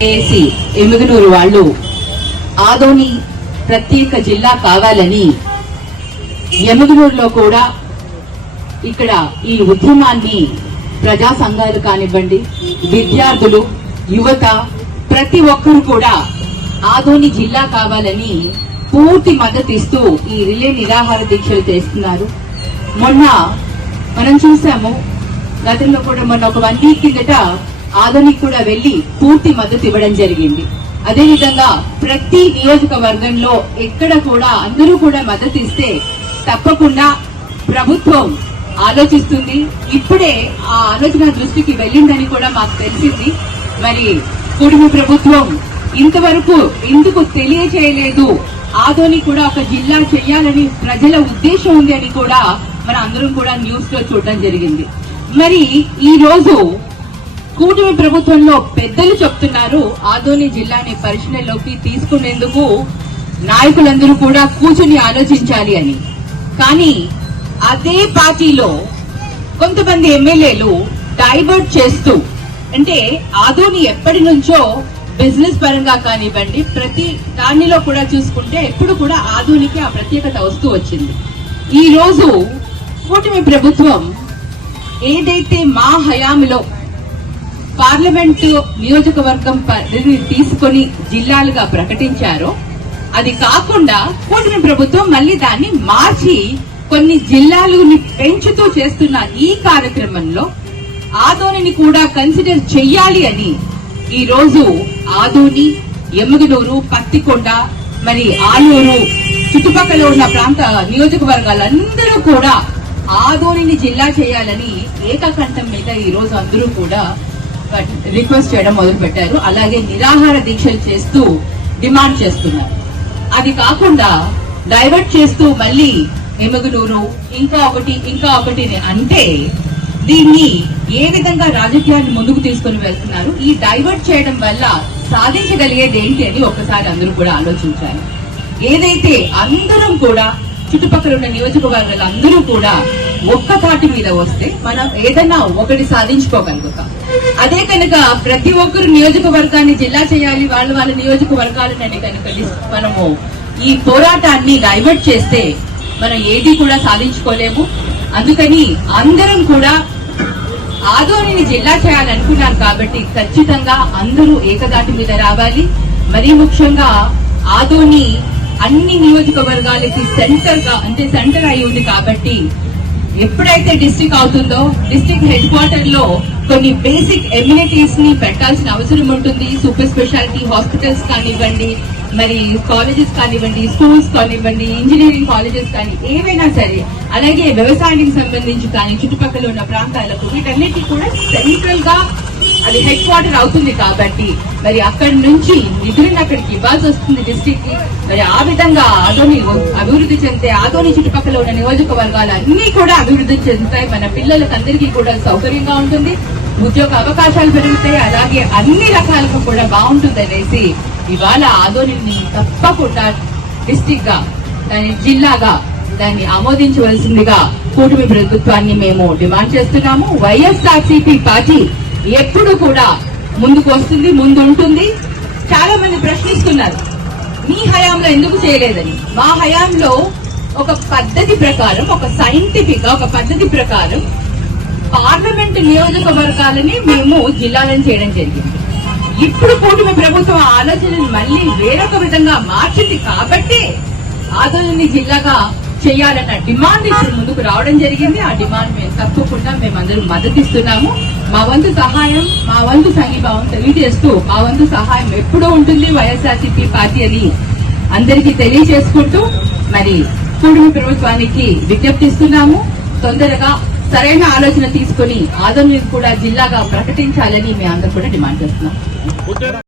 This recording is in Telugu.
ఏసి ఎముగనూరు వాళ్ళు ఆదోని ప్రత్యేక జిల్లా కావాలని ఎముగనూరులో కూడా ఇక్కడ ఈ ఉద్యమాన్ని ప్రజా సంఘాలు కానివ్వండి విద్యార్థులు యువత ప్రతి ఒక్కరు కూడా ఆదోని జిల్లా కావాలని పూర్తి మద్దతు ఇస్తూ ఈ రిలే నిరాహార దీక్షలు చేస్తున్నారు. మొన్న మనం చూసాము గతంలో కూడా మొన్న ఒక వన్ వీక్ కిందట ఆదోనికి కూడా వెళ్ళి పూర్తి మద్దతు ఇవ్వడం జరిగింది. అదేవిధంగా ప్రతి నియోజకవర్గంలో ఎక్కడ కూడా అందరూ కూడా మద్దతు ఇస్తే తప్పకుండా ప్రభుత్వం ఆలోచిస్తుంది. ఇప్పుడే ఆ ఆలోచన దృష్టికి వెళ్ళిందని కూడా మాకు తెలిసింది. మరి కుటుంబ ప్రభుత్వం ఇంతవరకు ఎందుకు తెలియచేయలేదు? ఆదోని కూడా ఒక జిల్లా చేయాలని ప్రజల ఉద్దేశం ఉంది అని కూడా మన అందరం కూడా న్యూస్లో చూడడం జరిగింది. మరి ఈ రోజు కూటమి ప్రభుత్వంలో పెద్దలు చెప్తున్నారు. ఆదోని జిల్లాని పరిశీలనలోకి తీసుకునేందుకు నాయకులందరూ కూడా కూర్చుని ఆలోచించాలి అని. కానీ అదే పార్టీలో కొంతమంది ఎమ్మెల్యేలు డైవర్ట్ చేస్తూ అంటే ఆదోని ఎప్పటి నుంచో బిజినెస్ పరంగా కానివ్వండి ప్రతి దానిలో కూడా చూసుకుంటే ఎప్పుడు కూడా ఆదోనికి ఆ ప్రత్యేకత వస్తూ వచ్చింది. ఈ రోజు కూటమి ప్రభుత్వం ఏదైతే మా హయాంలో పార్లమెంటు నియోజకవర్గం పరిధిని తీసుకొని జిల్లాలుగా ప్రకటించారో అది కాకుండా కూటమి ప్రభుత్వం మళ్ళీ దాన్ని మార్చి కొన్ని జిల్లాలని పెంచుతూ చేస్తున్న ఈ కార్యక్రమంలో ఆదోనిని కూడా కన్సిడర్ చెయ్యాలి అని ఈ రోజు ఆదోని ఎమ్మగనూరు పత్తికొండ మరి ఆలూరు చుట్టుపక్కల ఉన్న ప్రాంత నియోజకవర్గాలందరూ కూడా ఆదోనిని జిల్లా చేయాలని ఏకకంఠం మీద ఈ రోజు అందరూ కూడా రిక్వెస్ట్ చేయడం మొదలు పెట్టారు. అలాగే నిరాహార దీక్షలు చేస్తూ డిమాండ్ చేస్తున్నారు. అది కాకుండా డైవర్ట్ చేస్తూ మళ్ళీ ఎమగనూరు ఇంకా ఒకటి ఇంకా ఒకటి అని అంటే దీన్ని ఏ విధంగా రాజకీయాన్ని ముందుకు తీసుకుని వెళ్తున్నారు? ఈ డైవర్ట్ చేయడం వల్ల సాధించగలిగేది ఏంటి అని ఒక్కసారి అందరూ కూడా ఆలోచించాలి. ఏదైతే అందరం కూడా చుట్టుపక్కల ఉన్న నియోజకవర్గాలు అందరూ కూడా ఒక్క తాటి మీద వస్తే మనం ఏదైనా ఒకటి సాధించుకోగలుగుతాం. అదే కనుక ప్రతి ఒక్కరు నియోజకవర్గాన్ని జిల్లా చేయాలి వాళ్ళ వాళ్ళ నియోజకవర్గాలని కనుక మనము ఈ పోరాటాన్ని డైవర్ట్ చేస్తే మనం ఏది కూడా సాధించుకోలేము. అందుకని అందరం కూడా ఆదోనిని జిల్లా చేయాలనుకున్నారు కాబట్టి ఖచ్చితంగా అందరూ ఏకదాటి మీద రావాలి. మరీ ముఖ్యంగా ఆదోని అన్ని నియోజకవర్గాలకి సెంటర్గా అంటే సెంటర్ అయి ఉంది కాబట్టి ఎప్పుడైతే డిస్టిక్ అవుతుందో డిస్టిక్ హెడ్ క్వార్టర్లో కొన్ని బేసిక్ ఎమ్యూనిటీస్ని పెట్టాల్సిన అవసరం ఉంటుంది. సూపర్ స్పెషాలిటీ హాస్పిటల్స్ కానివ్వండి మరి కాలేజెస్ కానివ్వండి స్కూల్స్ కానివ్వండి ఇంజనీరింగ్ కాలేజెస్ కానీ ఏవైనా సరే అలాగే వ్యవసాయానికి సంబంధించి కానీ చుట్టుపక్కల ఉన్న ప్రాంతాలకు వీటన్నిటి కూడా సెంట్రల్గా అది హెడ్ క్వార్టర్ అవుతుంది కాబట్టి మరి అక్కడి నుంచి నిధులను అక్కడికి ఇవ్వాల్సి వస్తుంది డిస్టిక్కి. మరి ఆ విధంగా ఆదోని అభివృద్ధి చెందితే ఆదోని చుట్టుపక్కల ఉన్న నియోజకవర్గాలు అన్ని కూడా అభివృద్ధి చెందుతాయి. మన పిల్లలకు అందరికీ కూడా సౌకర్యంగా ఉంటుంది. ఉద్యోగ అవకాశాలు పెరుగుతాయి. అలాగే అన్ని రకాలకు కూడా బాగుంటుంది అనేసి ఇవాళ ఆధోని తప్పకుండా డిస్టిక్గా దాని జిల్లాగా దాన్ని ఆమోదించవలసిందిగా కూటమి ప్రభుత్వాన్ని మేము డిమాండ్ చేస్తున్నాము. వైఎస్ఆర్సీపీ పార్టీ ఎప్పుడు కూడా ముందుకు వస్తుంది ముందు ఉంటుంది చాలా మంది ప్రశ్నిస్తున్నారు మీ హయాంలో ఎందుకు చేయలేదని? మా హయాంలో ఒక పద్ధతి ప్రకారం ఒక సైంటిఫిక్ ఒక పద్ధతి ప్రకారం పార్లమెంట్ నియోజకవర్గాలని మేము జిల్లాలను చేయడం జరిగింది. ఇప్పుడు కూటమి ప్రభుత్వం ఆ ఆలోచనను మళ్ళీ వేరొక విధంగా మార్చింది కాబట్టి ఆదోళని జిల్లాగా చేయాలన్న డిమాండ్ ఇప్పుడు ముందుకు రావడం జరిగింది. ఆ డిమాండ్ మేము తప్పకుండా మేమందరం మద్దతిస్తున్నాము. మా వంతు సహాయం మా వంతు సంఘీభావం తెలియజేస్తూ మా వంతు సహాయం ఎప్పుడూ ఉంటుంది వైఎస్ఆర్సీపీ పార్టీ అని అందరికీ తెలియజేసుకుంటూ మరి కూటమి ప్రభుత్వానికి విజ్ఞప్తిస్తున్నాము తొందరగా సరైన ఆలోచన తీసుకుని ఆదోని కూడా జిల్లాగా ప్రకటించాలని మేము అందరూ కూడా డిమాండ్ చేస్తున్నాం.